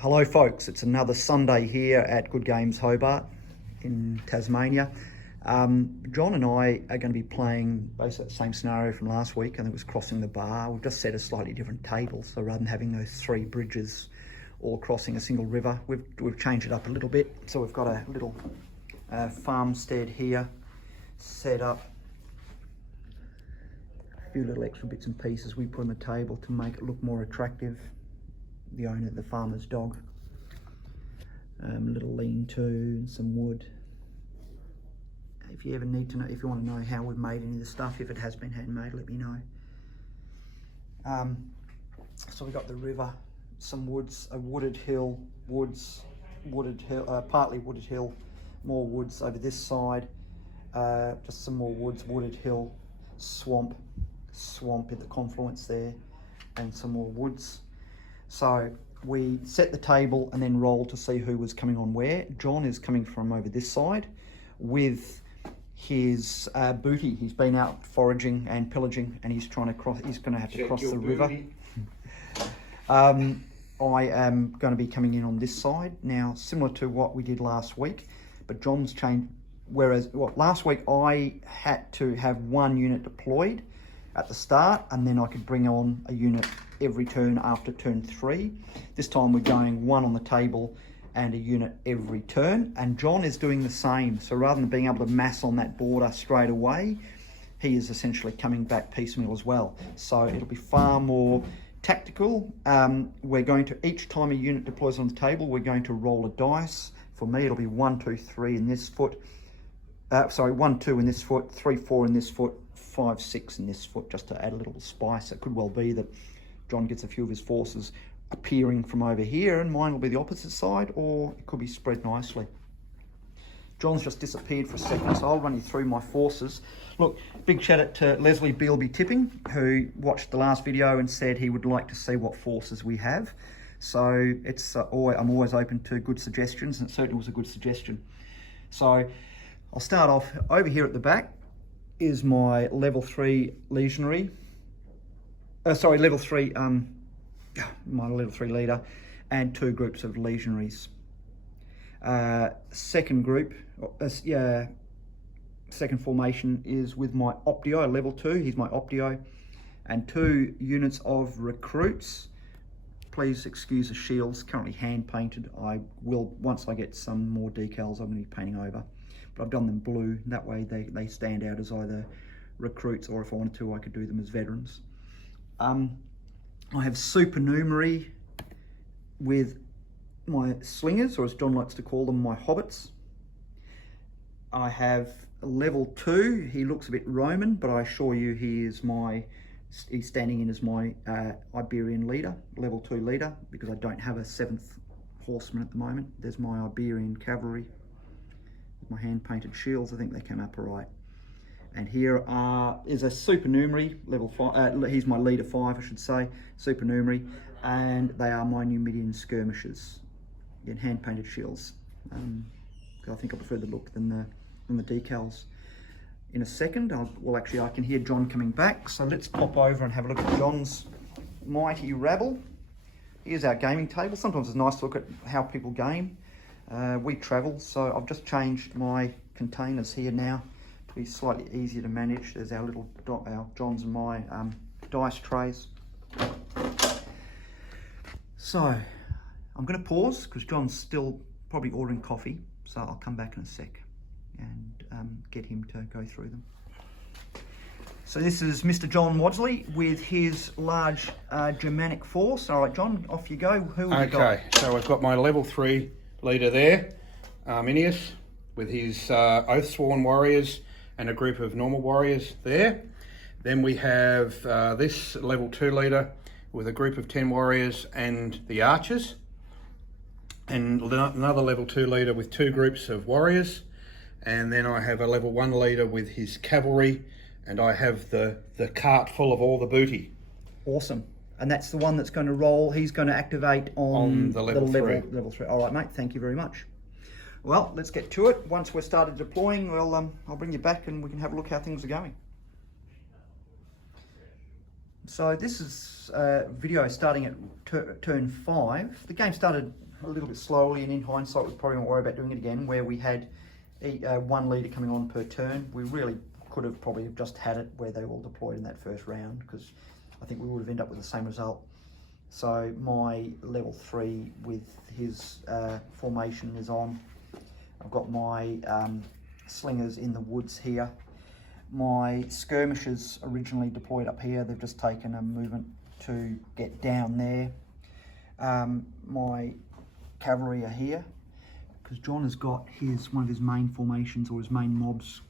Hello folks, it's another Sunday here at Good Games Hobart in Tasmania. John and I are going to be playing basically the same scenario from last week, and it was crossing the bar. We've just set a slightly different table, so rather than having those three bridges all crossing a single river, we've changed it up a little bit. So we've got a little farmstead here set up. A few little extra bits and pieces we put on the table to make it look more attractive. The owner, the farmer's dog. A little lean-to, some wood. If you ever need to know, if you want to know how we've made any of the stuff, if it has been handmade, let me know. So we got the river, some woods, a wooded hill, partly wooded hill, more woods over this side, just some more woods, wooded hill, swamp at the confluence there, and some more woods. So we set the table and then rolled to see who was coming on where. John is coming from over this side with his booty. He's been out foraging and pillaging, and he's trying to cross. He's going to have to cross the river. I am going to be coming in on this side now, similar to what we did last week, but John's changed. Whereas last week I had to have one unit deployed at the start, and then I could bring on a unit every turn after turn 3. This time we're going one on the table and a unit every turn, and John is doing the same. So rather than being able to mass on that border straight away, he is essentially coming back piecemeal as well. So it'll be far more tactical. We're going to, each time a unit deploys on the table, we're going to roll a dice. For me, it'll be 1, 2, 3 in this foot. 1, 2 in this foot, 3, 4 in this foot, 5, 6 in this foot, just to add a little spice. It could well be that John gets a few of his forces appearing from over here and mine will be the opposite side, or it could be spread nicely. John's just disappeared for a second, so I'll run you through my forces. Look, big shout out to Leslie Bealby Tipping, who watched the last video and said he would like to see what forces we have. So it's I'm always open to good suggestions, and it certainly was a good suggestion. So I'll start off over here at the back is my level 3 legionary. Level 3, my level 3 leader, and 2 groups of legionaries. Second group, second formation is with my Optio, level 2, he's my Optio, and 2 units of recruits. Please excuse the shields, currently hand painted. I will, once I get some more decals, I'm going to be painting over. But I've done them blue, that way they stand out as either recruits, or if I wanted to, I could do them as veterans. I have supernumerary with my slingers, or as John likes to call them, my hobbits. I have level 2, he looks a bit Roman, but I assure you he's standing in as my Iberian leader, level 2 leader, because I don't have a 7th horseman at the moment. There's my Iberian cavalry. My hand-painted shields, I think they came up all right. And here is a supernumerary, level 5, he's my leader 5, I should say, supernumerary, and they are my Numidian skirmishers. Again, hand-painted shields. I think I prefer the look than the decals. In a second, I can hear John coming back, so let's pop over and have a look at John's mighty rabble. Here's our gaming table. Sometimes it's nice to look at how people game. We travel, so I've just changed my containers here now to be slightly easier to manage. There's our little, John's and my dice trays. So I'm going to pause because John's still probably ordering coffee, so I'll come back in a sec and get him to go through them. So this is Mr. John Wadsley with his large Germanic force. All right, John, off you go. Who have you got? Okay, so I've got my level 3 leader there, Arminius, with his oath-sworn warriors and a group of normal warriors there. Then we have this level 2 leader with a group of 10 warriors and the archers, and another level 2 leader with 2 groups of warriors. And then I have a level 1 leader with his cavalry, and I have the cart full of all the booty. Awesome. And that's the one that's going to roll. He's going to activate on the level 3. Level 3. All right, mate. Thank you very much. Well, let's get to it. Once we're started deploying, I'll bring you back and we can have a look how things are going. So this is a video starting at turn 5. The game started a little bit slowly, and in hindsight we probably won't worry about doing it again, where we had 1 leader coming on per turn. We really could have probably just had it where they were all deployed in that first round, because I think we would have ended up with the same result. So my level 3 with his formation is on. I've got my slingers in the woods here. My skirmishers originally deployed up here. They've just taken a movement to get down there. My cavalry are here because John has got one of his main formations, or his main mobs,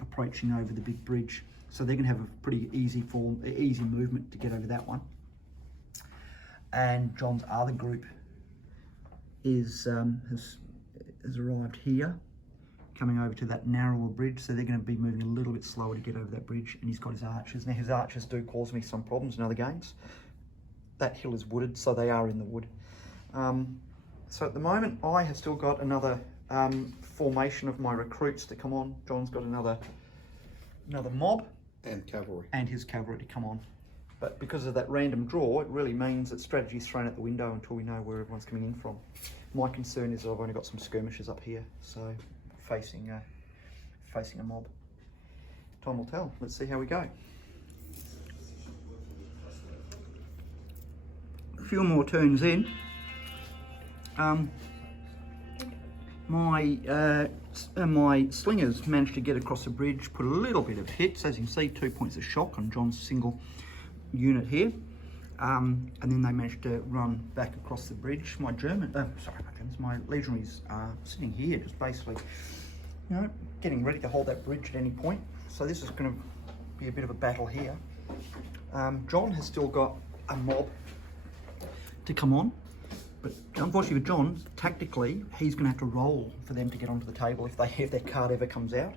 approaching over the big bridge. So they're going to have a pretty easy movement to get over that one. And John's other group has arrived here, coming over to that narrower bridge, so they're going to be moving a little bit slower to get over that bridge, and he's got his archers. Now his archers do cause me some problems in other games. That hill is wooded, so they are in the wood. So at the moment I have still got another formation of my recruits to come on. John's got another mob. And cavalry. And his cavalry to come on. But because of that random draw, it really means that strategy is thrown out the window until we know where everyone's coming in from. My concern is that I've only got some skirmishers up here, so facing a mob. Time will tell. Let's see how we go. A few more turns in. My slingers managed to get across the bridge, put a little bit of hits. As you can see, 2 points of shock on John's single unit here. And then they managed to run back across the bridge. My legionaries are sitting here, just basically, getting ready to hold that bridge at any point. So this is going to be a bit of a battle here. John has still got a mob to come on, but unfortunately for John, tactically, he's going to have to roll for them to get onto the table if their card ever comes out.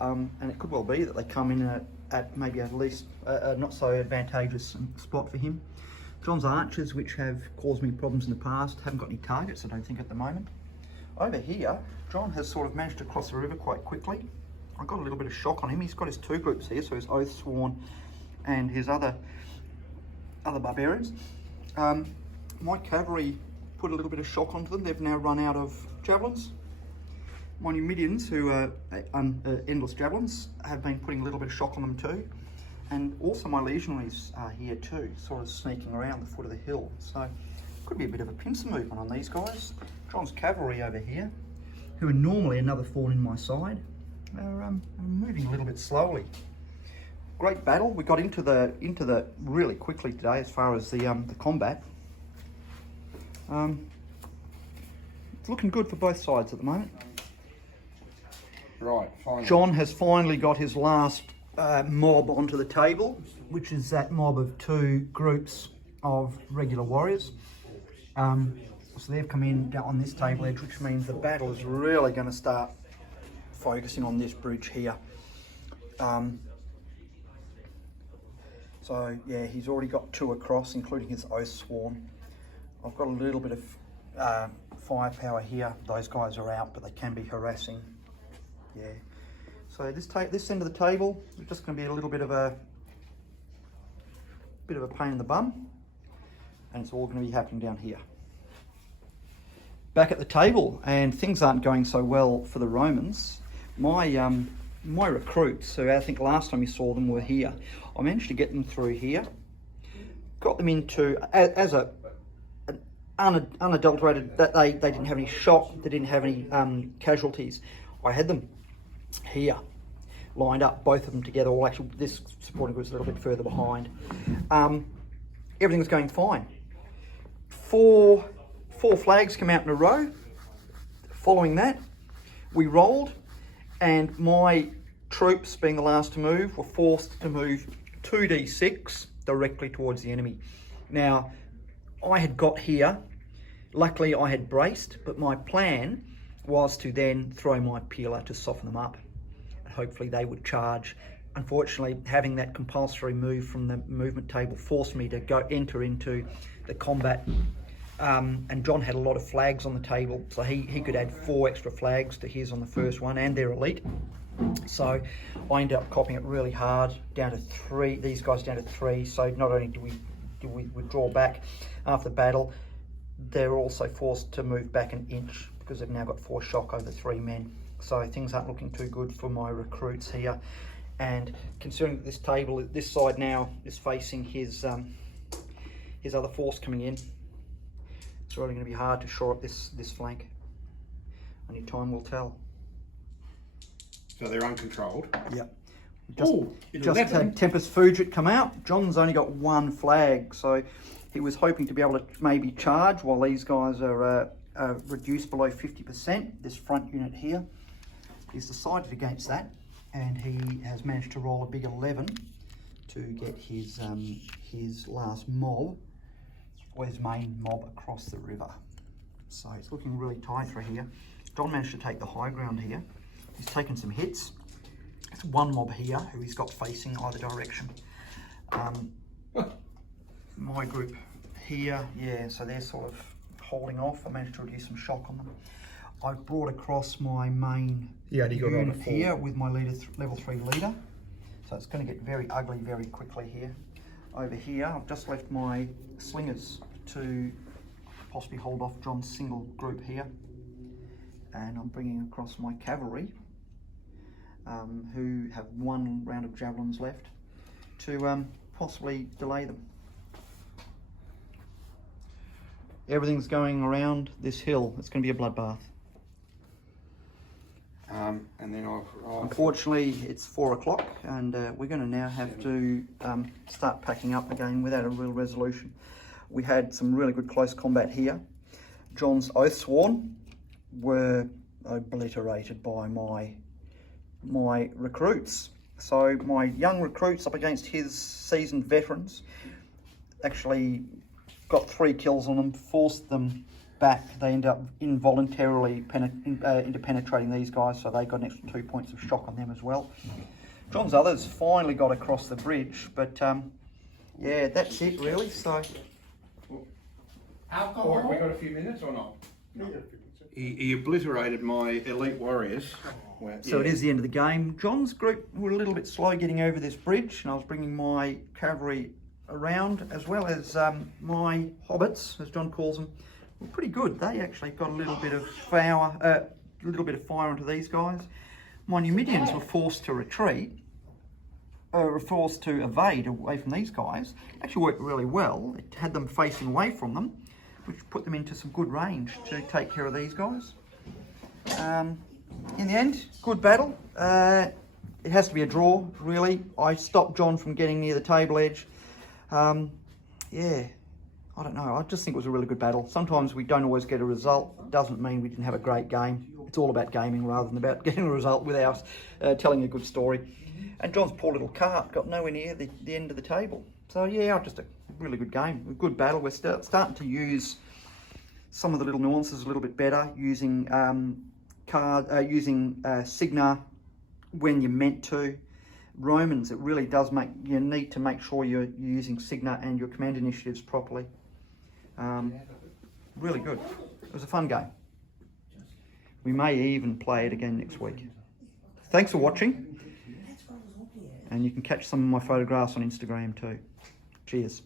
And it could well be that they come in at maybe at least a not so advantageous spot for him. John's archers, which have caused me problems in the past, haven't got any targets, I don't think, at the moment. Over here, John has sort of managed to cross the river quite quickly. I got a little bit of shock on him. He's got his 2 groups here, so his Oathsworn and his other barbarians. My cavalry put a little bit of shock onto them. They've now run out of javelins. My Numidians, who are endless javelins, have been putting a little bit of shock on them too. And also my legionaries are here too, sort of sneaking around the foot of the hill. So could be a bit of a pincer movement on these guys. John's cavalry over here, who are normally another thorn in my side, are moving a little bit slowly. Great battle. We got into the really quickly today as far as the combat. It's looking good for both sides at the moment. Right, finally. John has finally got his last mob onto the table, which is that mob of 2 groups of regular warriors. So they've come in on this table edge, which means the battle is really going to start focusing on this bridge here. So yeah, he's already got 2 across, including his Oathsworn. I've got a little bit of firepower here. Those guys are out, but they can be harassing. Yeah. So this end of the table is just going to be a little bit of a pain in the bum, and it's all going to be happening down here. Back at the table, and things aren't going so well for the Romans. My recruits, so I think last time you saw them were here. I managed to get them through here, got them into as an unadulterated, that they didn't have any shock, they didn't have any casualties. I had them here lined up, both of them together. Well, actually this supporting group is a little bit further behind. Everything was going fine. Four flags come out in a row. Following that, we rolled, and my troops, being the last to move, were forced to move 2d6 directly towards the enemy. Now, I had got here, luckily I had braced, but my plan was to then throw my peeler to soften them up. And hopefully they would charge. Unfortunately, having that compulsory move from the movement table forced me to enter into the combat. And John had a lot of flags on the table, so he could add 4 extra flags to his on the first one, and they're elite. So I ended up copying it really hard, down to 3, these guys down to 3. So not only do we withdraw back after the battle, they're also forced to move back an inch because they've now got 4 shock over 3 men. So things aren't looking too good for my recruits here. And considering that this table, this side now is facing his other force coming in, it's really going to be hard to shore up this flank. Only time will tell. So they're uncontrolled. Yep. Just 11. had Tempest Fugit come out. John's only got 1 flag, so he was hoping to be able to maybe charge while these guys are reduced below 50%. This front unit here, he's decided against that, and he has managed to roll a big 11 to get his last mob, or his main mob, across the river. So it's looking really tight through here. John managed to take the high ground here. He's taken some hits. It's 1 mob here who he's got facing either direction. My group here, yeah, so they're sort of holding off. I managed to reduce some shock on them. I've brought across my main unit here with my level 3 leader. So it's going to get very ugly very quickly here. Over here, I've just left my slingers to possibly hold off John's single group here. And I'm bringing across my cavalry, who have 1 round of javelins left, to possibly delay them. Everything's going around this hill. It's going to be a bloodbath. And then Unfortunately, it's 4 o'clock, and we're going to now have to start packing up again without a real resolution. We had some really good close combat here. John's Oathsworn were obliterated by my recruits. So my young recruits up against his seasoned veterans actually got 3 kills on them, forced them back. They end up involuntarily into penetrating these guys, so they got an extra 2 points of shock on them as well. John's others finally got across the bridge, but yeah, that's it really. So Or have we got a few minutes or not? He obliterated my elite warriors. So it is the end of the game. John's group were a little bit slow getting over this bridge, and I was bringing my cavalry around, as well as my hobbits, as John calls them, were pretty good. They actually got a little bit of fire onto these guys. My Numidians were forced to retreat, were forced to evade away from these guys. Actually worked really well. It had them facing away from them, which put them into some good range to take care of these guys. In the end, good battle. It has to be a draw, really. I stopped John from getting near the table edge. Yeah, I don't know. I just think it was a really good battle. Sometimes we don't always get a result. Doesn't mean we didn't have a great game. It's all about gaming rather than about getting a result without telling a good story. And John's poor little cart got nowhere near the end of the table. So yeah, just a really good game, a good battle. We're starting to use some of the little nuances a little bit better, using Signa when you're meant to. Romans, it really does you need to make sure you're using Signa and your command initiatives properly. Really good. It was a fun game. We may even play it again next week. Thanks for watching. And you can catch some of my photographs on Instagram too. Cheers.